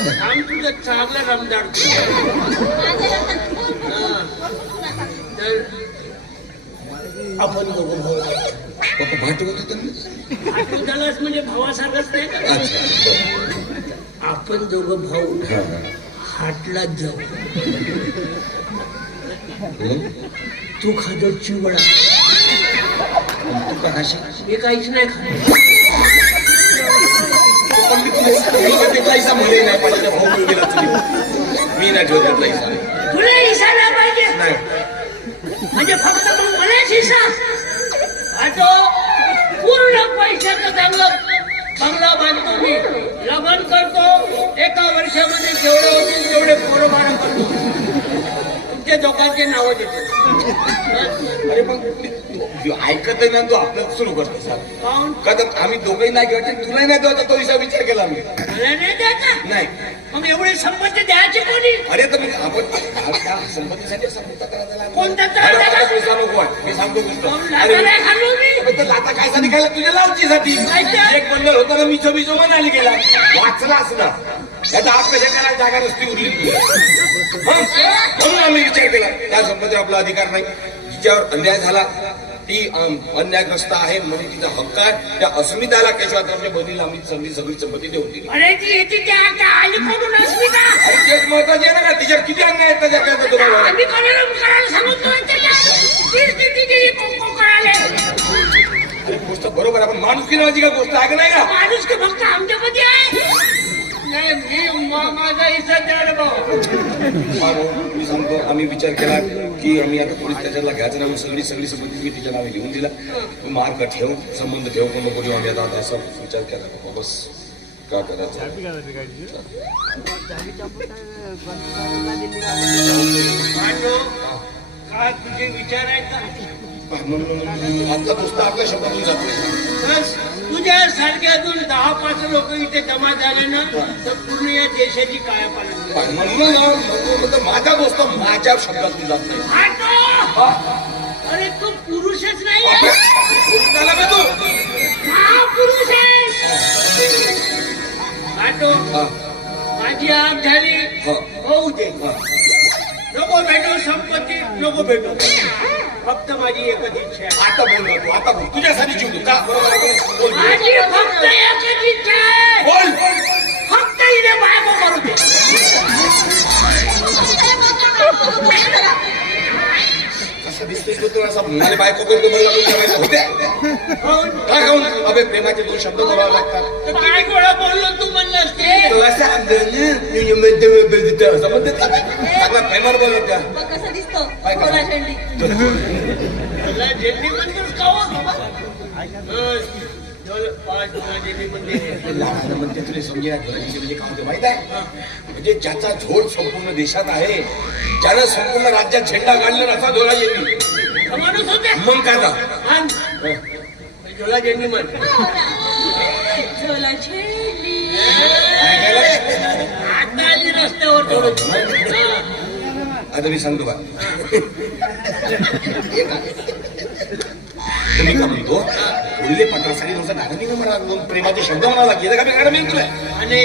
धन आम तुझं चांगलं रमदाड तर आपण दोघं भाऊ पप्पा भाट होत? आठवण झालास म्हणजे भावासारखंच नाही का. आपण दोघं भाऊ हा, हा. हाटलाच जाऊ मग? तू खातो चिवडा तू का खाशील? मी काहीच नाही खात पैसा म्हणे नाही पाहिजे घेऊन गेला तुम्ही. मी नाही ठेवत पैसा. तुला हिसा नाही. पाहिजे म्हणजे फक्त मग मलाच हिसा आटो पूर्ण पैशाचं चांगलं बंगला बांधतो मी. लग्न करतो. एका वर्षामध्ये जेवढे होतील तेवढे पोरबारा करतो दोघांचे नावं देतो. अरे मग तू ऐकत ना तू आपलं सुरू करतो सर? कदम आम्ही दोघंही नाही घ्यायचे तुलाही नाही द्यायचा तो हिशोब विचार केला मी. नाही मग एवढे संपत्ती द्यायची कोणी? अरे तर मग आपण त्या. कोणता पैसा नको. मी सांगतो गोष्ट. मी लाथा काय साठी खायला? तुझ्या लावचीसाठी काय? एक बंदर होता ना मिचो मिचो म्हणाली गेला. वाचला असला याचा आप कशा करायला जागा नसती उरली? म्हणून आम्ही विचार केला त्या संपत्ती आपला अधिकार नाही. जिच्यावर अन्याय झाला ती अन्यायग्रस्त आहे म्हणजे तिचा हक्क आहे. त्या अस्मिताला केशवाच्या बदलीला आम्ही सगळी सगळी संपत्ती देऊन दिली. त्या त्या का तेच महत्त्वाचे आहे ना का? तिच्यावर किती अन्याय आहे त्याच्या करता तुम्हाला गोष्ट बरोबर आहे, पण माणुसकी नावाची काय गोष्ट आहे का नाही का? माणूस की फक्त आमच्यामध्ये आहे. माझा मी सांगतो आम्ही विचार केला की आम्ही आता पोलीस स्टेशनला घ्यायचं नाही सगळी सगळी संपत्ती मी तिच्या नावे लिहून दिला. मार्क ठेव संबंध ठेव कोण नको ठेवू आम्ही आता. असा विचार केला. बाबा, बस का करायचं? काय तुझे विचार आहेत का म्हणून आता नुसतं आपल्या शब्दातून जातो तुझ्या सारख्यातून दहा पाच लोक इथे जमा झाले ना तर पूर्ण या देशाची काया पालन म्हणून ना, म्हणून तर माझा दोस्त माझ्या शब्दातून जात नाही. मांडो अरे तू पुरुषच नाही तू? हा. पुरुष आहे हा, माझी आग झाली हा. होऊ दे. नको भेटो संपत्ती नको भेटो. फक्त माझी एकच इच्छा आहे. आता बोल ना तू आता बोल. तुझ्यासाठी देऊ. का? बरोबर आहे का? बोल. माझी फक्त एकच इच्छा आहे. बोल. फक्त हिने बायको करू दे. कसा दिसतोय तो तू असा म्हणाले बायको करतो म्हणला तुझ्या बायको होत्या काहून? काय खाऊन अबे प्रेमाचे दोन शब्द बोलावे लागतात. तर काय गोळा बोललो तू म्हणलास ते? तो असा अंगाने मध्ये बघितलं असं म्हणते ना. चांगला प्रेमावर बोलत त्या. दिसतो. का तुला म्हणजे काय होतं माहीत आहे? म्हणजे ज्याचा झोड संपूर्ण देशात आहे ज्यानं संपूर्ण राज्यात झेंडा काढला असा माणूस होते. मग काय. झोला? जेलनी म्हण. झोला? आता आली रस्त्यावर. आता मी सांगतो का मी का म्हणतो बोलले पत्रासाठी तुमचा नागरिक नंबर दोन प्रेमाचे शब्द म्हणाला गेलं का मी मॅडम तुला आणि